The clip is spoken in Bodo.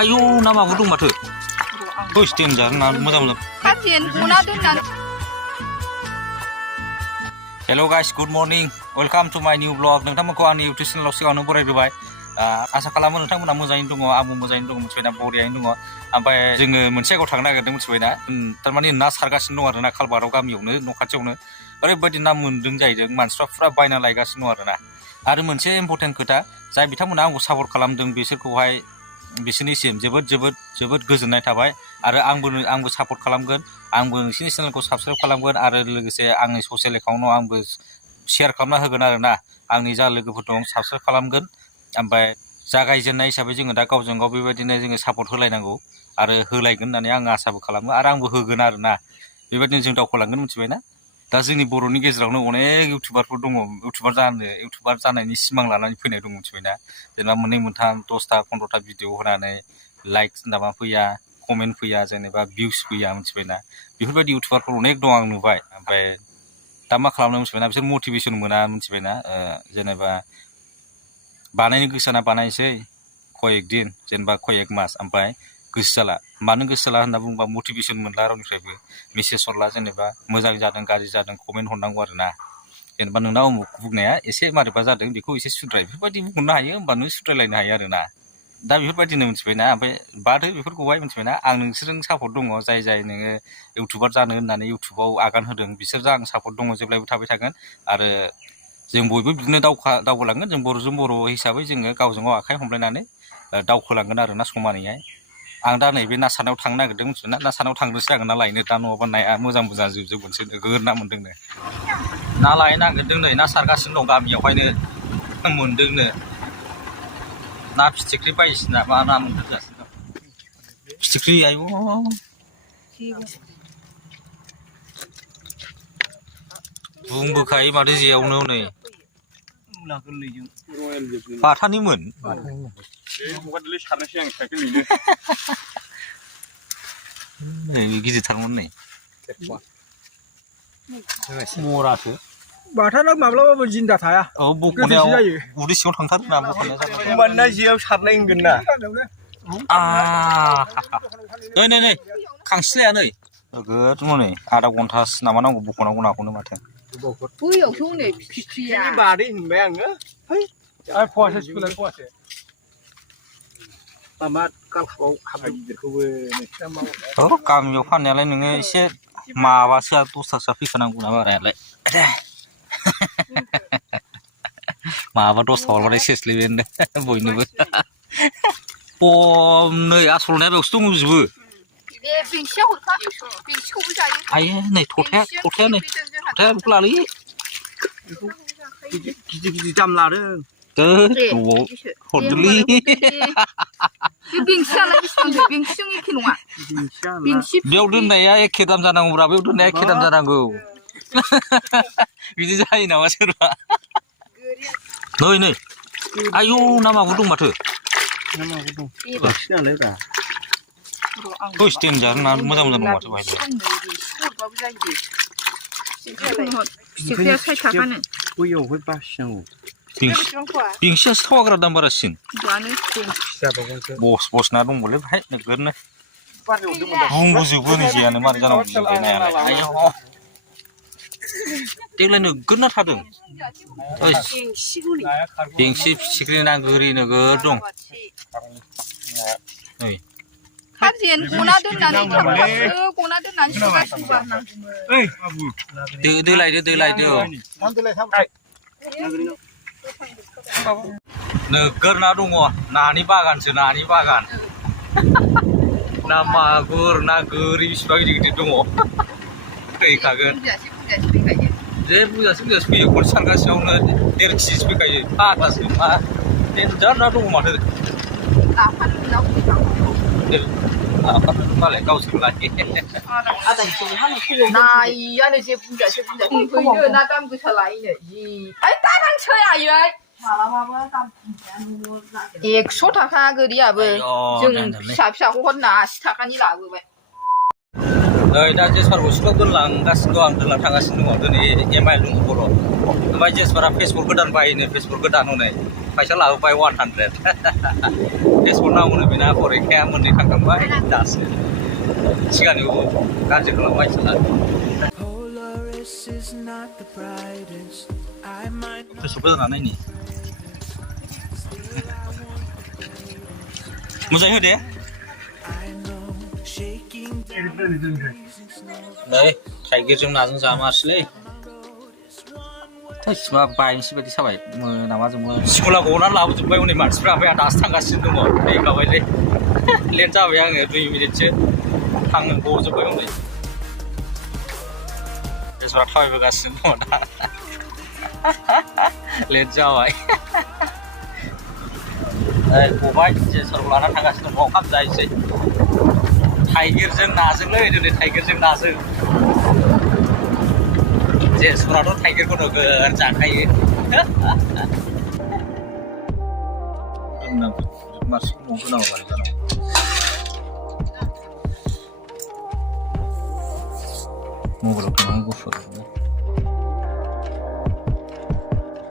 आयौ नामाबो दं माथो होस देनजार ना मोजां मोजां hello guys good morning welcome to my new blog नोंथांमोनखौ आंनि इउट्यूब चेनेलाव सिगाङावनो बरायग्रोबाय आसा खालामो नोंथांमोना मोजाङैनो दङ आंबो मोजाङैनो दङ मिथिबायना बरियायैनो दङ ओमफ्राय जोङो मोनसे जायगायाव थांनो नागिरदों मिथिबायना थारमाने ना सारगासिनो दं आरोना खालबाराव गामियावनो न' खाथियावनो ओरैबायदि ना मोन्दों जाहैदों मानसिफ्रा फुरा बायना लायगासिनो दं आरोना आरो मोनसे इम्परटेन्ट खोथा जाय बिथांमोना आंखौ सापर्ट खालामदों बिसोरखौहाय बिसोरनिसिम जोबोद गोजोननाय थाबाय आरो आंबो सापर्ट खालामगोन आंबो नोंसिनि चेनेलखौ साबस्क्राइब खालामगोन आरो लोगोसे आंनि ससियेल एकाउन्टआव आंबो शेयार खालामना होगोन आरोना आंनि जा लोगोफोर दं साबस्क्राइब खालामगोन ओमफ्राय जागायजेननाय हिसाबै जोङो दा गावजों गाव बेबायदिनो जोङो सापर्ट होलायनांगौ आरो होलायगोन होननानै आं आसाबो खालामो आरो आंबो होगोन आरोना बेबायदिनो जों दावखोलांगोन मिथिबायना दा जोंनि बर'नि गेजेरावनो अनेक इउटुबारफोर दङ इउटुबार जानायनि सिमां लानानै फैनाय दं मिथिबायना जेनेबा मोननै मोनथाम 10टा 15टा भिडिअ होनानै लाइक माबा फैया कमेन्ट फैया जेनेबा भिउस फैया मिथिबायना बेफोरबायदि इउटुबारफोर अनेक दं आं नुबाय ओमफ्राय दा मा खालामनो मिथिबायना बिसोर मटिभेसन मोना मिथिबायना जेनेबा बानायनो गोसो जाना बानायसै कयेक दिन जेनेबा कयेक मास ओमफ्राय गोसो जाला मानो गोसो जाला होनना बुङोबा मटिभेसन मोनला रावनिफ्रायबो मेसेज हरला जेनेबा मोजां जादों गाज्रि जादों कमेन्ट हरनांगौ आरोना जेनेबा नोंना उमुक बुंनाया एसे मारैबा जादों बेखौ एसे सुद्राय बेफोरबायदि बुंनो हायो होमबा नों सुद्रायलायनो हायो आरोना दा बेफोरबायदिनो मिथिबायना ओमफ्राय बादो बेफोरखौहाय मिथिबायना आं नोंसोरजों सापर्ट दङ जाय नोङो इउटुबार जानो होननानै इउटुबाव आगान होदों बिसोरजों आं सापर्ट दङ जेब्लायबो थाबाय थागोन आरो जों बयबो बिदिनो दावगालांगोन जों बर'जों बर' हिसाबै जोङो गावजों गाव आखाइ हमलायनानै दावखोलांगोन आरोना समानैहाय आं दा नैबे ना सारनायाव थांनो नागिरदों मिथिबायना ना सारनायाव थांनोसो जागोन ना लायनो दा नङाबा नाया मोजां जोबजोबगोनसो नोगोर ना मोन्दोंनो ना लायनो नागिरदों नै ना सारगासिनो दं गामियावहायनो मोन्दोंनो ना फिथिख्रि बायदिसिना मा ना मोन्दों गासिनो दं फिथिख्रि आयौ बुंबोखायो माथो जेयावनो नै बाथानिमोन गिदिरथारमोन नै मरासो बाथाना माब्लाबाबो जिन्दा थाया औ बख'नायाव उदै सिङाव थांथारो ना होमबाना जेयाव सारनाय होनगोन ना नै खांसिलाया नै नोगोद नै आधा घन्टासो नामा नांगौ बख'नांगौ नाखौनो माथो बैयावसो हनै फिथिख्रिया बादै होनबाय आङो फवासे सिखुलाय फवासे मामा गालखाबाव हाबा गिदिरखौबो नोंसिना मावो गामियाव फाननायालाय नोङो एसे माबासोआ 10थासोआ फैखानांगौ ना बारायालाय माबा 10था हरबाथाय सेसलै बे बयनोबो नै आसल नाया बेयावसो दंजोबो बे बेंसिया हरखा बेंसिखौबो जायो आयो नै थथाया बेखौ लालै गिदिर दाम लादों न'आव हरदोलै बे बेंसियालाय बेसेबां बेंसिजों एखे नङा बेयाव दोननाया एखे दाम जानांगौब्रा बेयाव दोननाया एखे दाम जानांगौ बिदि जायो नामा सोरबा नै आयौ नामाबो दं माथो होस देनजार ना मोजां दं माथो बाहाय फिथिख्रिया 60 थाखानो बैयावहाय बासिनांगौ बेंसियासो थावाग्रा दाम बारासिन बस ना दंबोलै बाहाय नोगोरनो बुंबोजोबो निजेयानो मारै जानांगौ बे नायालाय आयौ देग्लाय नोगोर ना थादों बेंसि फिथिख्रि ना गोरि नोगोर दं नै गना दोननानै दै लायदो नोगोर ना दङ नानि बागानसो नानि बागान ना मागुर ना गोरि बिसिबां गिदिर दङ फैखागोन जे बुरजासो फैयो खनसे सारगासिनावनो 1.5 केजिसो फैखायो फाग्लासो मा देनजार ना दङ माथो मालाय गावसोर लायो नायानो जे बुरजासो फैयो ना दाम गोसा लायोनो जि दानांसै आयै 100 थाखा गोरियाबो जों फिसाखौ हरना 80 थाखानि लाबोबाय नै दा जेसपारखौ सिख्लाव दोनलांगासिनो दं आं थांगासिनो दङ दिनै एमआइल दङ बर' ओमफ्राय जेसपारा फेसबुक गोदान बायनो फेसबुक गोदान हनै फैसा लाबोबाय 100 फेसबुक नांगौनो बेना फरिखाया मोननै थांखांबाय दासो सिगांनिखौ गाज्रि खालामबाय साला फेसबुक गोदाना नायनि मोजाङै हो दे नै थाइगिरजों नाजों जामारसैलै थैसमा बायनोसै बायदि साबाय मोनामाजोंबो स्कुला गनानै लाबोजोब्बाय उनै मानसिफ्रा ओमफ्राय आं दासो थांगासिनो दङ नेखाबायलै लेट जाबाय आङो 2 मिनिटसो थांनो गजोब्बाय उनै बेसरा थाबायबोगासिनो दङ दा लेट जाबाय गबाय जेसरखौ लाना थांगासिनो दङ ओंखाम जाहैसै थाइगिरजों नाजोंलै दिनै थाइगिरजों नाजों जेसराथ' थाइगिरखौ नोगोर जाखायो मार्चखौ न'आव दोनांगौ मारै जानांगौ मबाइलाव थांनांगौ गुफुर